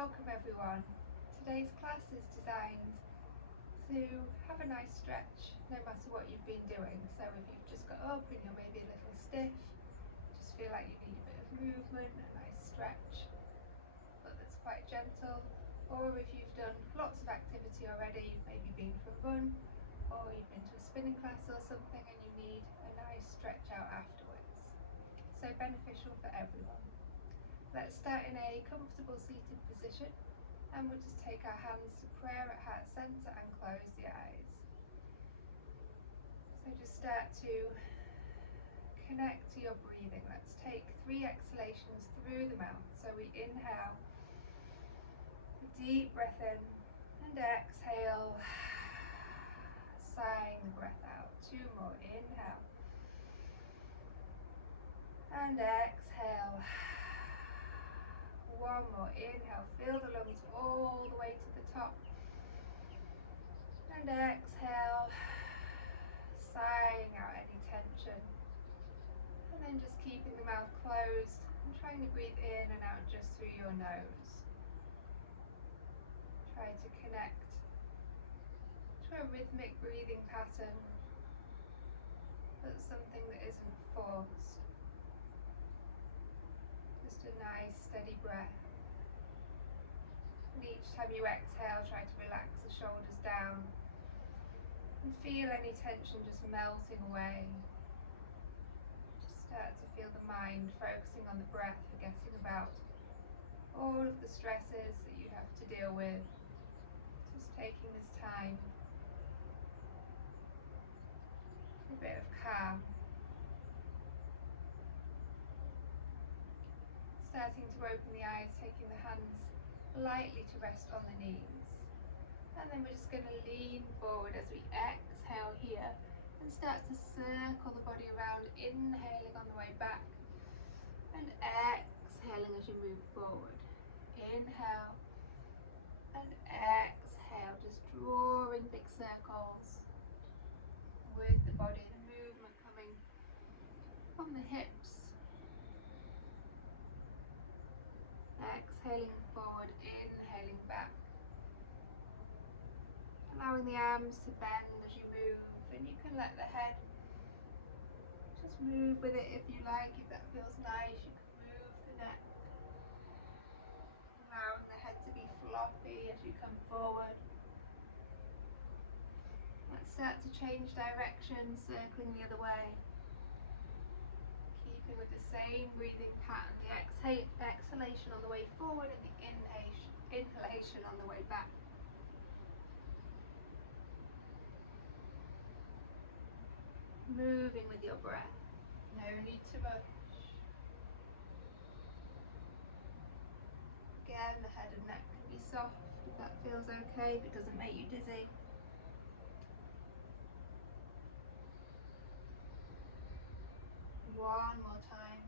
Welcome everyone. Today's class is designed to have a nice stretch no matter what you've been doing. So if you've just got up and you're maybe a little stiff, just feel like you need a bit of movement, a nice stretch, but that's quite gentle. Or if you've done lots of activity already, you've maybe been for a run, or you've been to a spinning class or something and you need a nice stretch out afterwards. So beneficial for everyone. Let's start in a comfortable seated position, and we'll just take our hands to prayer at heart center and close the eyes. So just start to connect to your breathing. Let's take 3 exhalations through the mouth. So we inhale, deep breath in, and exhale, sighing the breath out. 2 more, inhale, and exhale. 1 more, inhale, fill the lungs all the way to the top, and exhale, sighing out any tension, and then just keeping the mouth closed and trying to breathe in and out just through your nose. Try to connect to a rhythmic breathing pattern, but something that isn't forced. Just a nice steady breath. And each time you exhale, try to relax the shoulders down and feel any tension just melting away. Just start to feel the mind focusing on the breath, forgetting about all of the stresses that you have to deal with. Just taking this time for a bit of calm. Starting to open the eyes, taking the hands lightly to rest on the knees. And then we're just going to lean forward as we exhale here and start to circle the body around, inhaling on the way back and exhaling as you move forward. Inhale and exhale, just drawing big circles with the body, the movement coming from the hips. Exhaling forward, inhaling back. Allowing the arms to bend as you move, and you can let the head just move with it if you like. If that feels nice, you can move the neck. Allowing the head to be floppy as you come forward. Let's start to change direction, circling the other way. Keeping with the same breathing pattern, the exhalation on the way forward and the inhalation on the way back. Moving with your breath, no need to rush. Again, the head and neck can be soft if that feels okay, if it doesn't make you dizzy. One more time.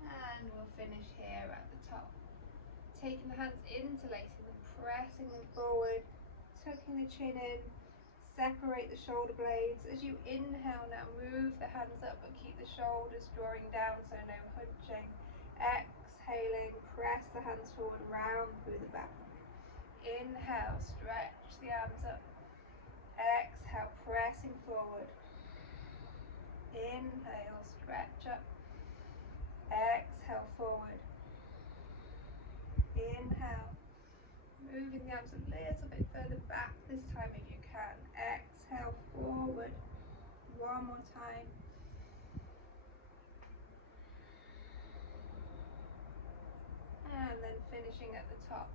And we'll finish here at the top. Taking the hands, interlacing them, pressing them forward, tucking the chin in, separate the shoulder blades. As you inhale now, move the hands up but keep the shoulders drawing down, so no hunching. Exhaling, press the hands forward, round through the back. Inhale, stretch the arms up. Exhale, pressing forward. Inhale, stretch up. Exhale, forward. Inhale, moving the arms a little bit further back this time if you can. Exhale, forward. One more time. And then finishing at the top.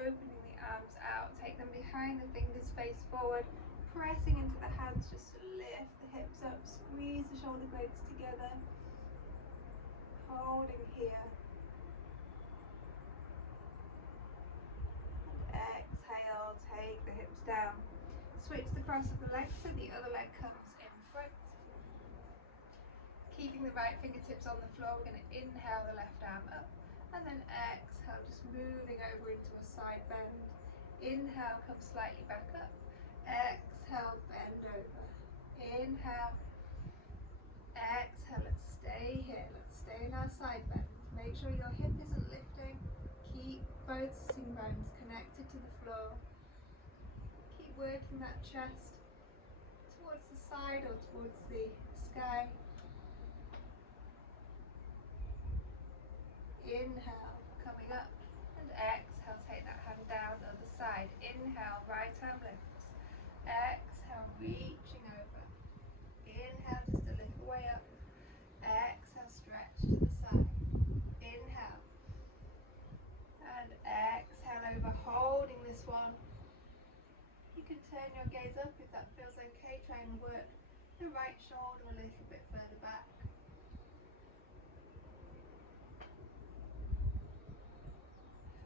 Opening the arms out, take them behind the fingers, face forward, pressing into the hands just to lift the hips up, squeeze the shoulder blades together, holding here, and exhale, take the hips down, switch the cross of the legs so the other leg comes in front, keeping the right fingertips on the floor. We're going to inhale the left arm up, and then exhale, just moving over into a side bend. Inhale, come slightly back up. Exhale, bend over. Inhale. Exhale, let's stay here. Let's stay in our side bend. Make sure your hip isn't lifting. Keep both sitting bones connected to the floor. Keep working that chest towards the side or towards the sky. Inhale, coming up, and exhale, take that hand down, other side. Inhale, right arm lifts. Exhale, reaching over. Inhale, just a little way up. Exhale, stretch to the side. Inhale. And exhale over, holding this one. You can turn your gaze up if that feels okay. Try and work the right shoulder a little bit further back.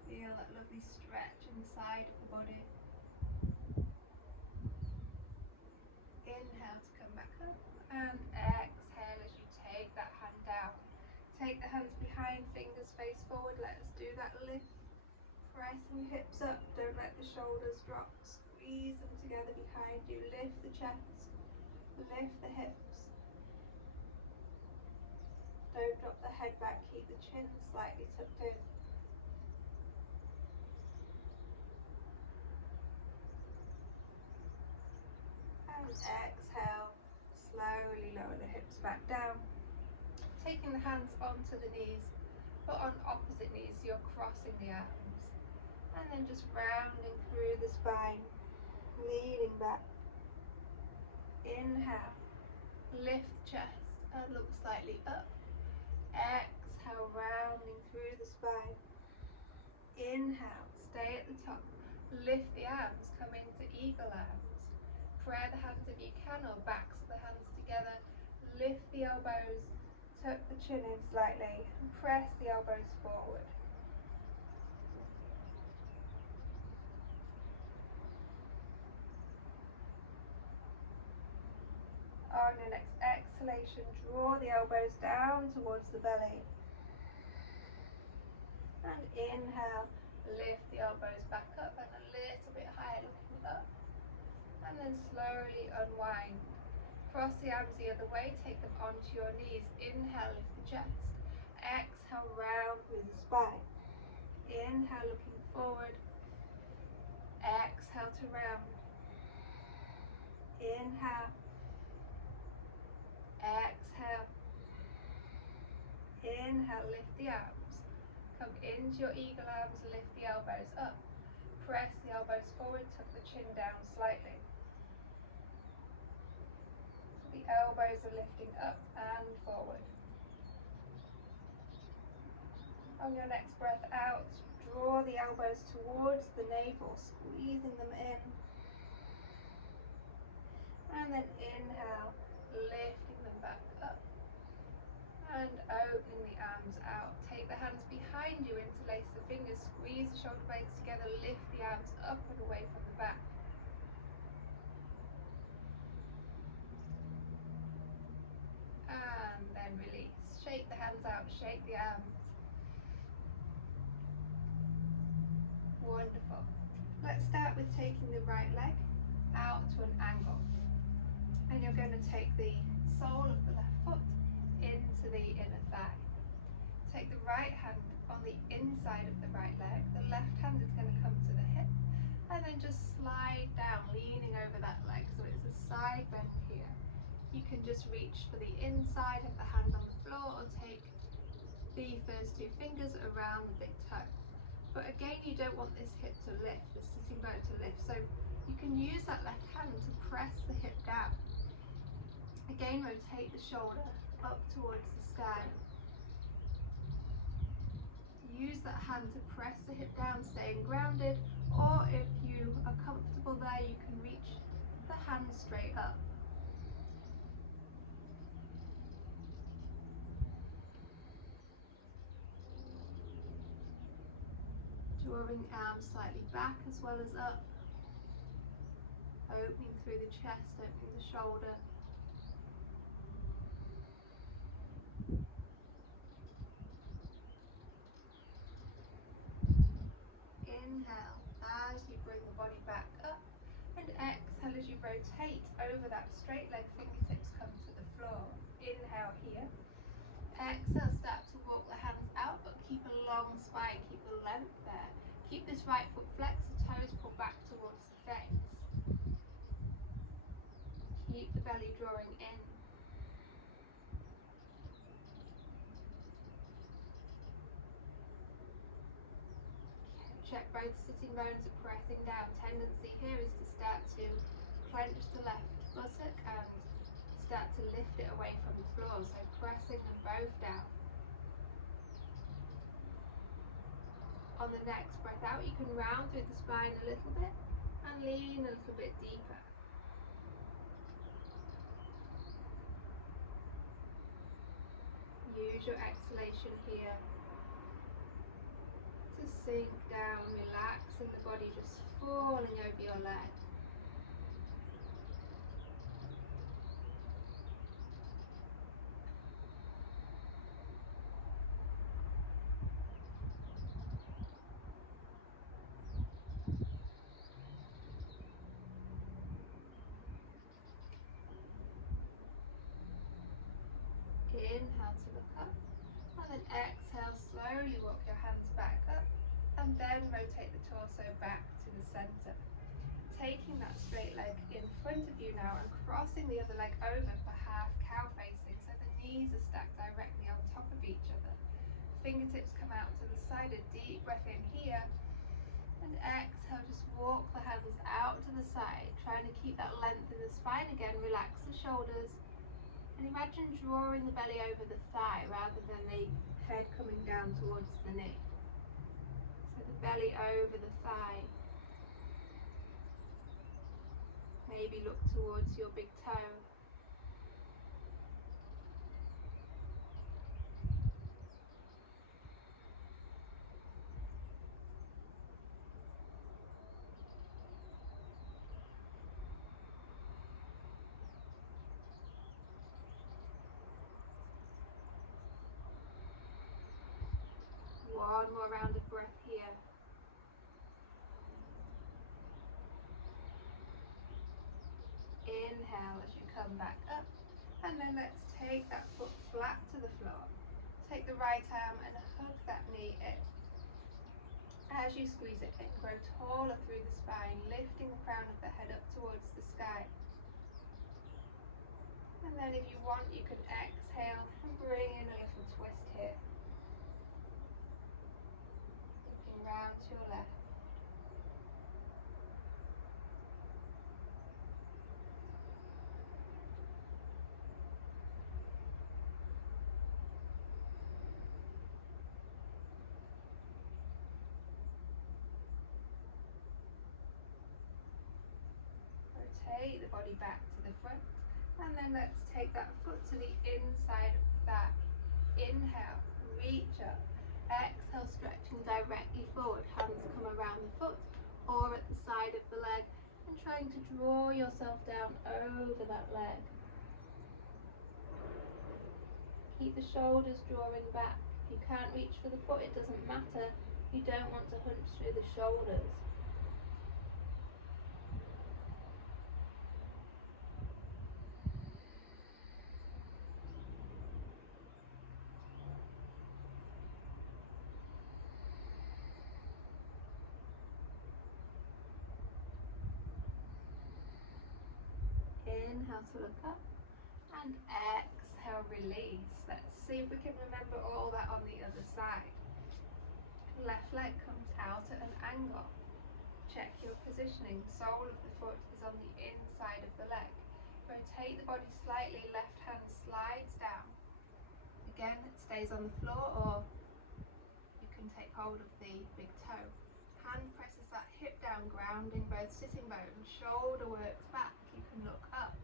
Feel that lovely stretch inside of the body. Inhale to come back up, and exhale as you take that hand down. Take the hands behind, fingers face forward. Let's do that lift. Pressing the hips up, don't let the shoulders drop. Squeeze them together behind you. Lift the chest, lift the hips. Don't drop the head back, keep the chin slightly tucked in. And exhale, slowly lower the hips back down. Taking the hands onto the knees, but on opposite knees, so you're crossing the arms. And then just rounding through the spine, leaning back. Inhale, lift chest and look slightly up. Exhale, rounding through the spine. Inhale, stay at the top. Lift the arms, come into eagle arms. Pray the hands if you can, or backs of the hands together. Lift the elbows, tuck the chin in slightly, and press the elbows forward. On your next exhalation, draw the elbows down towards the belly. And inhale, lift the elbows back up and a little bit higher, looking up. And then slowly unwind. Cross the arms the other way, take them onto your knees. Inhale, lift the chest. Exhale, round through the spine. Inhale, looking forward. Exhale to round. Inhale. Exhale. Inhale, lift the arms. Come into your eagle arms, lift the elbows up. Press the elbows forward, tuck the chin down slightly. The elbows are lifting up and forward. On your next breath out, draw the elbows towards the navel, squeezing them in. And then inhale, lifting them back up. And opening the arms out. Take the hands behind you, interlace the fingers, squeeze the shoulder blades together, lift the arms up and away from the back. And then release. Shake the hands out, shake the arms. Wonderful. Let's start with taking the right leg out to an angle. And you're going to take the sole of the left foot into the inner thigh. Take the right hand on the inside of the right leg. The left hand is going to come to the hip. And then just slide down, leaning over that leg. So it's a side bend here. You can just reach for the inside of the hand on the floor, or take the first two fingers around the big toe. But again, you don't want this hip to lift, the sitting bone to lift. So you can use that left hand to press the hip down. Again, rotate the shoulder up towards the sky. Use that hand to press the hip down, staying grounded, or if you are comfortable there, you can reach the hand straight up. Drawing the arms slightly back as well as up. Opening through the chest, opening the shoulder. Inhale as you bring the body back up, and exhale as you rotate over that straight leg, fingertips come to the floor. Inhale here. Exhale, start to walk the hands out, but Keep this right foot flexed, the toes pull back towards the face. Keep the belly drawing in. Check both sitting bones are pressing down. Tendency here is to start to clench the left buttock and start to lift it away from the floor, so pressing them both down. On the next breath out, you can round through the spine a little bit and lean a little bit deeper. Use your exhalation here to sink down, relaxing the body, just falling over your leg. Inhale to look up, and then exhale, slowly walk your hands back up, and then rotate the torso back to the center. Taking that straight leg in front of you now and crossing the other leg over for half cow facing, so the knees are stacked directly on top of each other. Fingertips come out to the side, a deep breath in here, and exhale, just walk the hands out to the side, trying to keep that length in the spine again, relax the shoulders, and imagine drawing the belly over the thigh rather than the head coming down towards the knee. So the belly over the thigh. Maybe look towards your big toe. One more round of breath here. Inhale as you come back up, and then let's take that foot flat to the floor. Take the right arm and hug that knee in. As you squeeze it in, grow taller through the spine, lifting the crown of the head up towards the sky. And then if you want, you can exhale and bring in a little twist here. Looking round to your left. Rotate the body back to the front, and then let's take that foot to the inside of the thigh. Inhale, reach up. Exhale, stretching directly forward. Hands come around the foot or at the side of the leg, and trying to draw yourself down over that leg. Keep the shoulders drawing back. If you can't reach for the foot, it doesn't matter. You don't want to hunch through the shoulders. Inhale to look up, and exhale, release. Let's see if we can remember all that on the other side. Left leg comes out at an angle. Check your positioning. Sole of the foot is on the inside of the leg. Rotate the body slightly, left hand slides down. Again, it stays on the floor, or you can take hold of the big toe. Hand presses that hip down, grounding both sitting bones. Shoulder works back. You can look up.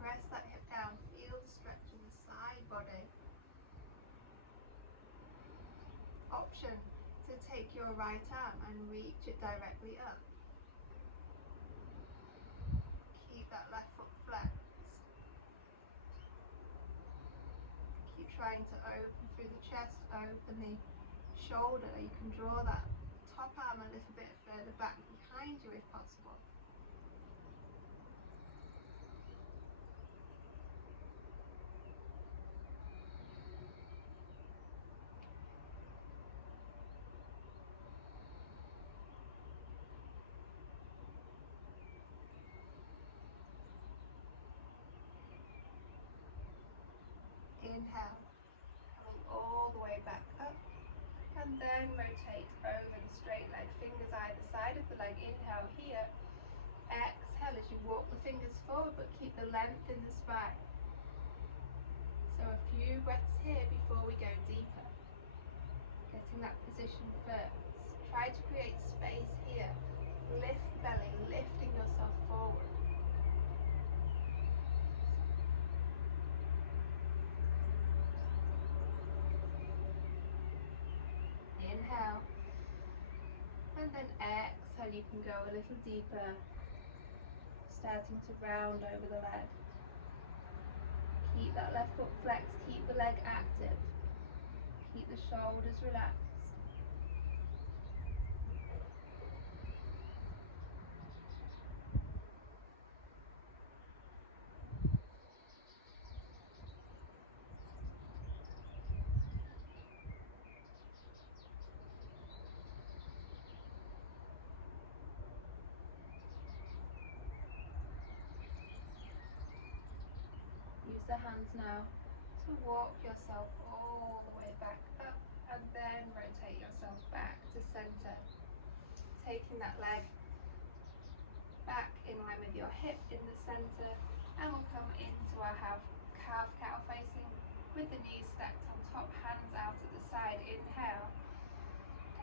Press that hip down. Feel the stretch in the side body. Option to take your right arm and reach it directly up. Keep that left foot flexed. Keep trying to open through the chest, open the shoulder. You can draw that top arm a little bit further back behind you if possible. Inhale, coming all the way back up, and then rotate over the straight leg, fingers either side of the leg. Inhale here, exhale as you walk the fingers forward, but keep the length in the spine. So a few breaths here before we go deeper. Getting that position first. Try to create space here. Lift belly, lifting yourself forward. Inhale. And then exhale, you can go a little deeper. Starting to round over the leg. Keep that left foot flexed, keep the leg active. Keep the shoulders relaxed. Use the hands now to walk yourself all the way back up, and then rotate yourself back to center. Taking that leg back in line with your hip in the center, and we'll come into our calf cow facing with the knees stacked on top, hands out at the side. Inhale.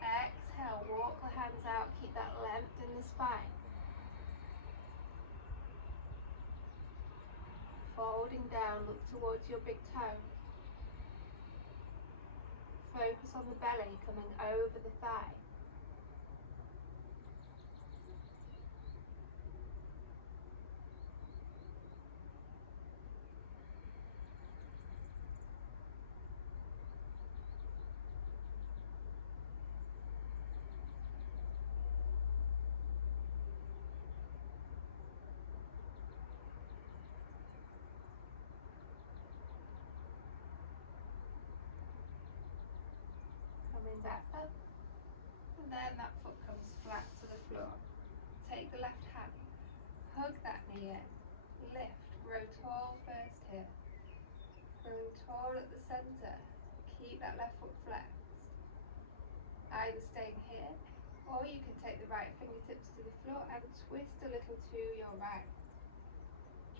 Exhale, walk the hands out, keep that length in the spine. Folding down, look towards your big toe. Focus on the belly coming over the thigh. Coming back up, and then that foot comes flat to the floor. Take the left hand, hug that knee in, lift, grow tall first here. Growing tall at the center, keep that left foot flexed. Either staying here, or you can take the right fingertips to the floor and twist a little to your right.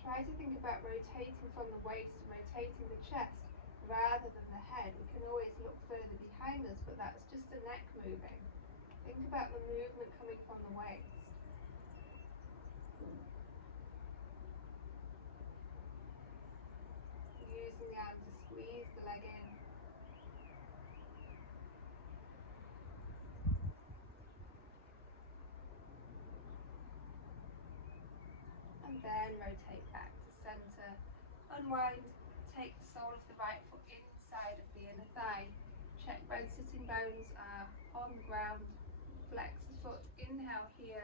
Try to think about rotating from the waist, rotating the chest rather than the head. We can always look further behind us, but that's just the neck moving. Think about the movement coming from the waist. Using the arm to squeeze the leg in. And then rotate back to center. Unwind, take the sole of the right foot inside of the inner thigh. Check both sitting bones are on the ground. Flex the foot, inhale here.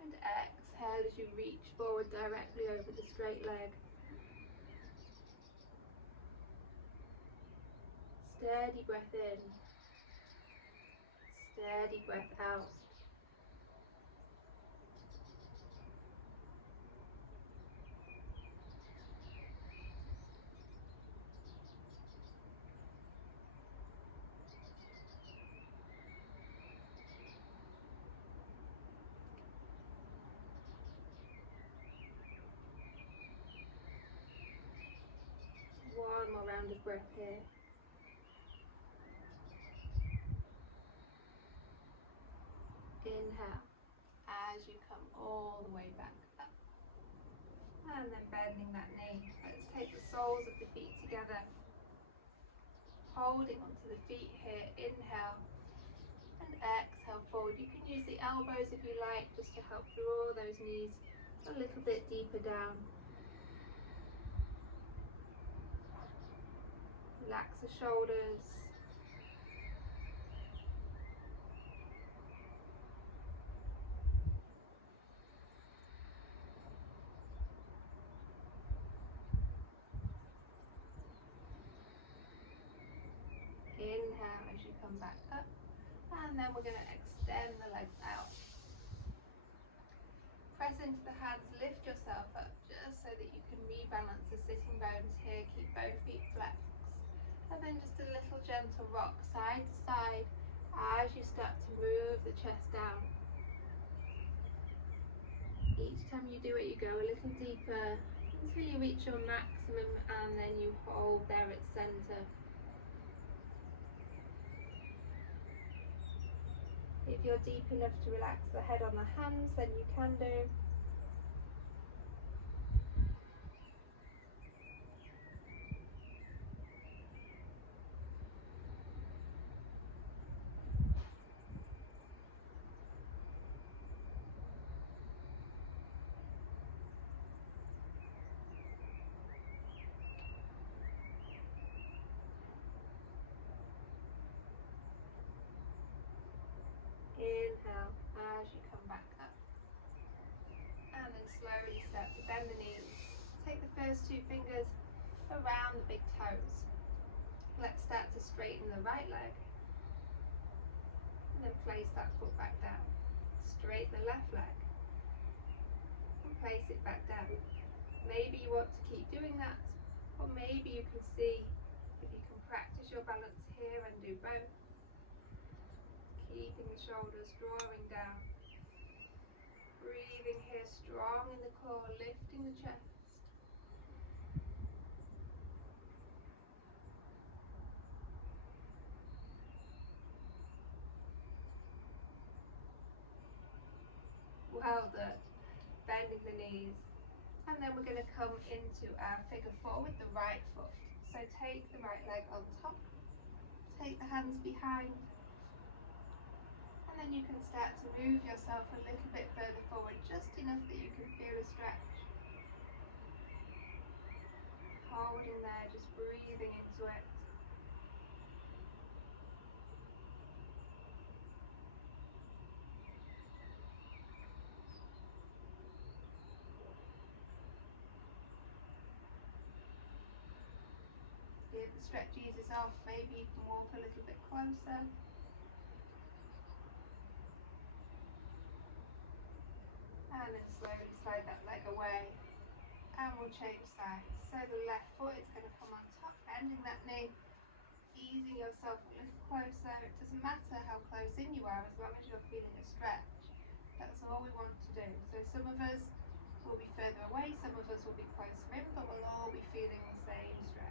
And exhale as you reach forward directly over the straight leg. Steady breath in. Steady breath out. One more round of breath here. Inhale as you come all the way back up, and then bending that knee. Let's take the soles of the feet together, holding onto the feet here. Inhale and exhale forward. You can use the elbows if you like, just to help draw those knees a little bit deeper down. Relax the shoulders. Inhale as you come back up, and then we're going to extend the legs out. Press into the hands, lift yourself up just so that you can rebalance the sitting bones here. Keep both feet flexed. And then just a little gentle rock side to side as you start to move the chest down. Each time you do it, you go a little deeper until you reach your maximum, and then you hold there at center. If you're deep enough to relax the head on the hands, then you can do. Inhale as you come back up. And then slowly start to bend the knees. Take the first two fingers around the big toes. Let's start to straighten the right leg. And then place that foot back down. Straighten the left leg. And place it back down. Maybe you want to keep doing that, or maybe you can see if you can practice your balance here and do both. Keeping the shoulders drawing down. Breathing here, strong in the core, lifting the chest. Well done. Bending the knees. And then we're going to come into our figure four with the right foot. So take the right leg on top. Take the hands behind. And then you can start to move yourself a little bit further forward, just enough that you can feel a stretch. Holding there, just breathing into it. If the stretch eases off, maybe you can walk a little bit closer. And then slowly slide that leg away. And we'll change sides. So the left foot is going to come on top, bending that knee, easing yourself a little closer. It doesn't matter how close in you are, as long as you're feeling a stretch. That's all we want to do. So some of us will be further away, some of us will be closer in, but we'll all be feeling the same stretch.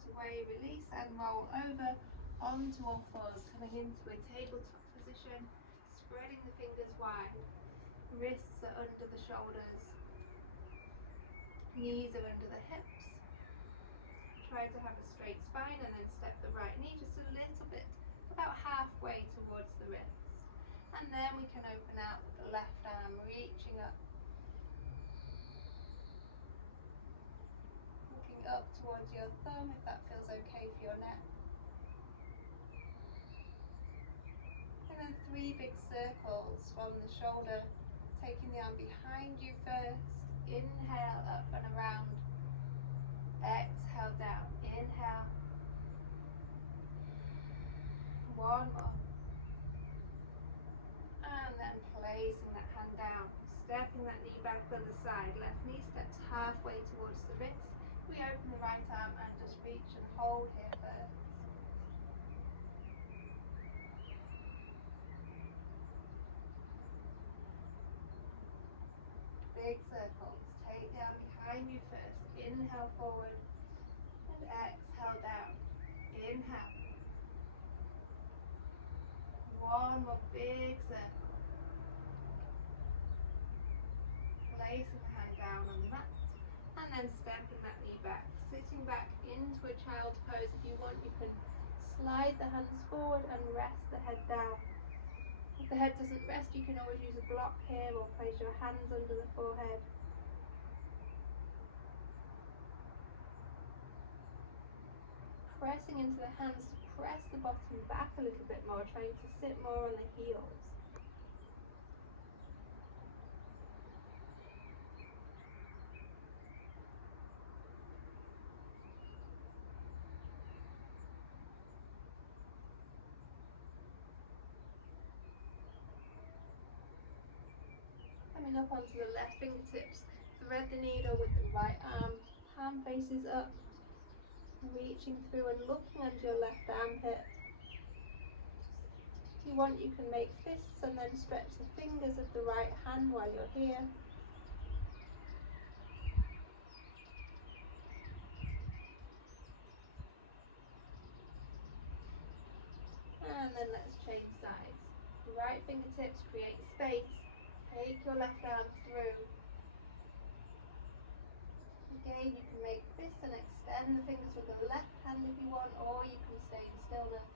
Away, release and roll over onto all fours, coming into a tabletop position, spreading the fingers wide, wrists are under the shoulders, knees are under the hips. Try to have a straight spine and then step the right knee just a little bit, about halfway towards the wrist. And then we can open out with the left arm, reaching up. Up towards your thumb, if that feels okay for your neck. And then 3 big circles from the shoulder, taking the arm behind you first. Inhale up and around. Exhale down. Inhale. One more. And then placing that hand down, stepping that knee back on the side. Left knee steps halfway towards the wrist. We open the right arm and just reach and hold here first. Big circles. Take down behind you first. Inhale forward and exhale down. Inhale. One more big circle. Placing the hand down on the mat and then stepping that knee back, sitting back into a child pose. If you want, you can slide the hands forward and rest the head down. If the head doesn't rest, you can always use a block here or place your hands under the forehead. pressing into the hands to press the bottom back a little bit more, trying to sit more on the heels. Coming up onto the left fingertips, thread the needle with the right arm, palm faces up, reaching through and looking under your left armpit. If you want, you can make fists and then stretch the fingers of the right hand while you're here. And then let's change sides. Right fingertips create space. Take your left arm through. Again, you can make fists and extend the fingers with the left hand if you want, or you can stay in stillness.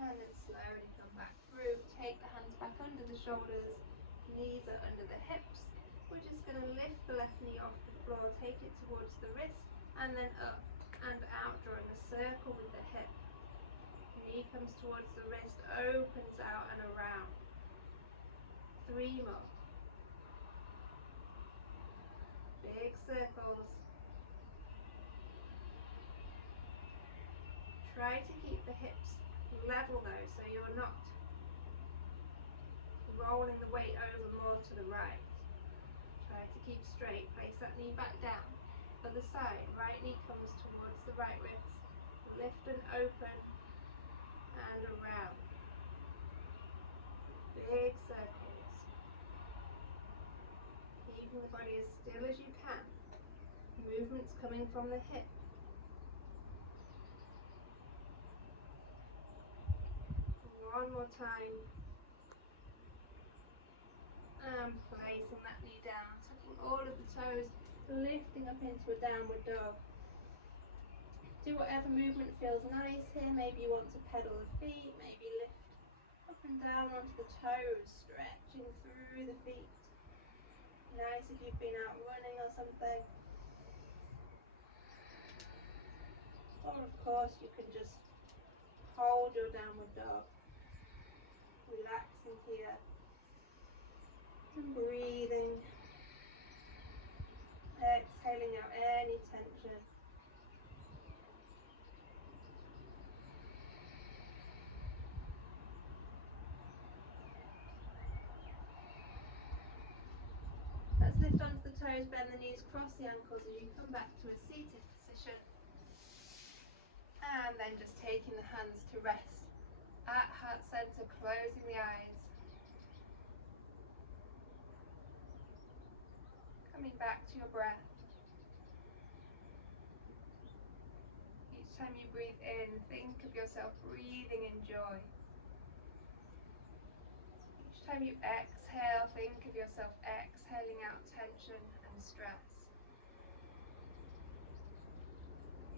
And then slowly come back through. Take the hands back under the shoulders. Knees are under the hips. We're just going to lift the left knee off the floor, take it towards the wrist, and then up and out, drawing a circle with the hip. Knee comes towards the wrist, opens out and around. 3 more. Big circles. Try to keep the hips level though, so you're not rolling the weight over more to the right. Try to keep straight. Place that knee back down. Other side. Right knee comes towards the right wrist. Lift and open and around. Big circles. Keeping the body as still as you can. Movements coming from the hip. One more time. And placing that knee down, tucking all of the toes, lifting up into a downward dog. Do whatever movement feels nice here. Maybe you want to pedal the feet, maybe lift up and down onto the toes, stretching through the feet. Nice if you've been out running or something. Or of course you can just hold your downward dog. Relaxing here. And breathing. Exhaling out any tension. Let's lift onto the toes, bend the knees, cross the ankles as you come back to a seated position. And then just taking the hands to rest at heart center, closing the eyes. Coming back to your breath. Each time you breathe in, think of yourself breathing in joy. Each time you exhale, think of yourself exhaling out tension and stress.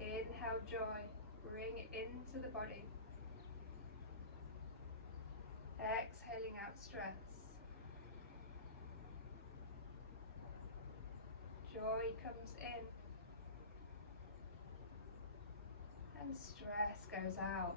Inhale joy, bring it into the body. Exhaling out stress. Joy comes in and stress goes out.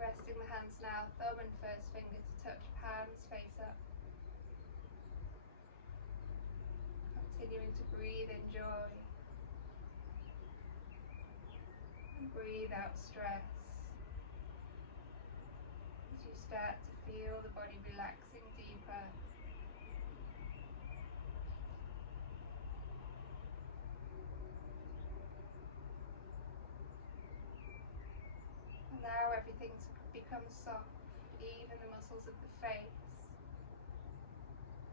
Resting the hands now, thumb and first finger to touch palms face up. Continuing to breathe in joy. And breathe out stress. As you start to feel the body relaxing deeper. And now everything's become soft, even the muscles of the face,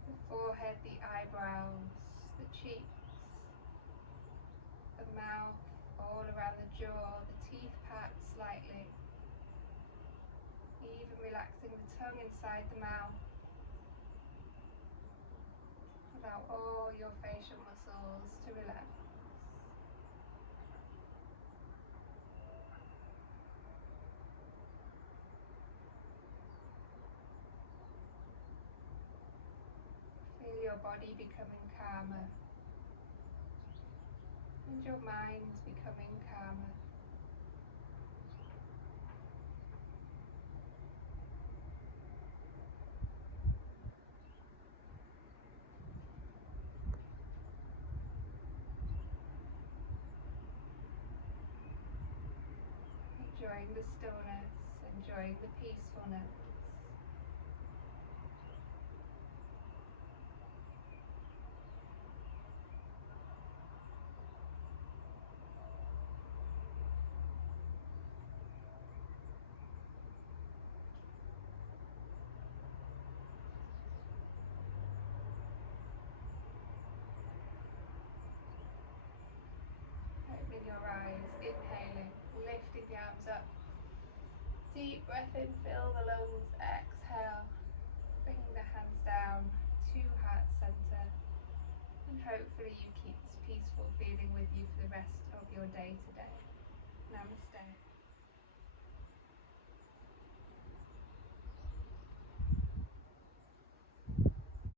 the forehead, the eyebrows, the cheeks, the mouth, all around the jaw, the teeth part slightly, even relax relaxing the tongue inside the mouth. Allow all your facial muscles to relax. Feel your body becoming calmer and your mind becoming calmer. Enjoying the stillness, enjoying the peacefulness. Opening your eyes, inhaling, lifting the arms up. Deep breath in, fill the lungs, exhale, bringing the hands down to heart center. And hopefully you keep this peaceful feeling with you for the rest of your day today. Namaste.